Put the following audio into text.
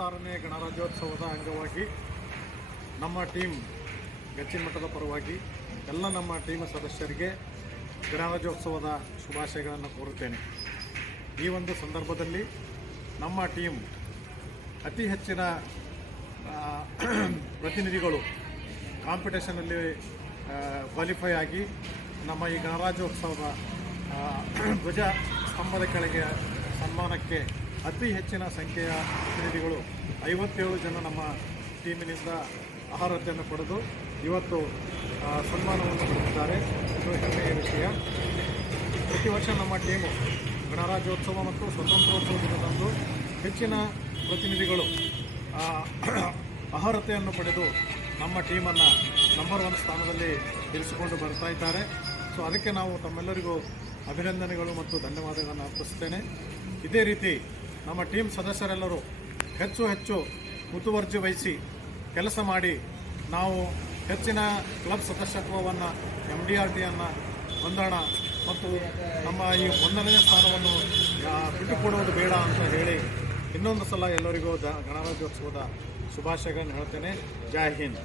66ನೇ ಗಣರಾಜ್ಯೋತ್ಸವದ ಅಂಗವಾಗಿ ನಮ್ಮ ಟೀಮ್ ಗಚ್ಚಿನ ಮಠದ ಪರವಾಗಿ ಎಲ್ಲ ನಮ್ಮ ಟೀಮ್ ಸದಸ್ಯರಿಗೆ ಗಣರಾಜ್ಯೋತ್ಸವದ ಶುಭಾಶಯಗಳನ್ನು ಕೋರುತ್ತೇನೆ. ಈ ಒಂದು ಸಂದರ್ಭದಲ್ಲಿ ನಮ್ಮ ಟೀಮ್ ಅತಿ ಹೆಚ್ಚಿನ ಪ್ರತಿನಿಧಿಗಳು ಕಾಂಪಿಟೇಷನಲ್ಲಿ ಕ್ವಾಲಿಫೈ ಆಗಿ ನಮ್ಮ ಈ ಗಣರಾಜ್ಯೋತ್ಸವದ ಧ್ವಜ ಸ್ತಂಭದ ಕೆಳಗೆ ಸನ್ಮಾನಕ್ಕೆ ಅತಿ ಹೆಚ್ಚಿನ ಸಂಖ್ಯೆಯ ಪ್ರತಿನಿಧಿಗಳು 57 ಜನ ನಮ್ಮ ಟೀಮಿನಿಂದ ಅರ್ಹತೆಯನ್ನು ಪಡೆದು ಇವತ್ತು ಸನ್ಮಾನವನ್ನು ಪಡೆದಿದ್ದಾರೆ. ಇದು ಹೆಮ್ಮೆಯ ವಿಷಯ. ಪ್ರತಿ ವರ್ಷ ನಮ್ಮ ಟೀಮು ಗಣರಾಜ್ಯೋತ್ಸವ ಮತ್ತು ಸ್ವಾತಂತ್ರ್ಯೋತ್ಸವ ದಿನದಂದು ಹೆಚ್ಚಿನ ಪ್ರತಿನಿಧಿಗಳು ಅರ್ಹತೆಯನ್ನು ಪಡೆದು ನಮ್ಮ ಟೀಮನ್ನು ನಂಬರ್ 1 ಸ್ಥಾನದಲ್ಲಿ ಇರಿಸಿಕೊಂಡು ಬರ್ತಾ ಇದ್ದಾರೆ. ಸೊ ಅದಕ್ಕೆ ನಾವು ತಮ್ಮೆಲ್ಲರಿಗೂ ಅಭಿನಂದನೆಗಳು ಮತ್ತು ಧನ್ಯವಾದಗಳನ್ನು ಅರ್ಪಿಸ್ತೇನೆ. ಇದೇ ರೀತಿ ನಮ್ಮ ಟೀಮ್ ಸದಸ್ಯರೆಲ್ಲರೂ ಹೆಚ್ಚು ಮುತುವರ್ಜಿ ವಹಿಸಿ ಕೆಲಸ ಮಾಡಿ ನಾವು ಹೆಚ್ಚಿನ ಕ್ಲಬ್ ಸದಸ್ಯತ್ವವನ್ನು MDRTಯನ್ನು ಹೊಂದೋಣ ಮತ್ತು ನಮ್ಮ ಈ 1ನೇ ಸ್ಥಾನವನ್ನು ಬಿಟ್ಟುಕೊಡುವುದು ಬೇಡ ಅಂತ ಹೇಳಿ ಇನ್ನೊಂದು ಸಲ ಎಲ್ಲರಿಗೂ ಗಣರಾಜ್ಯೋತ್ಸವದ ಶುಭಾಶಯಗಳನ್ನು ಹೇಳ್ತೇನೆ. ಜೈ ಹಿಂದ್.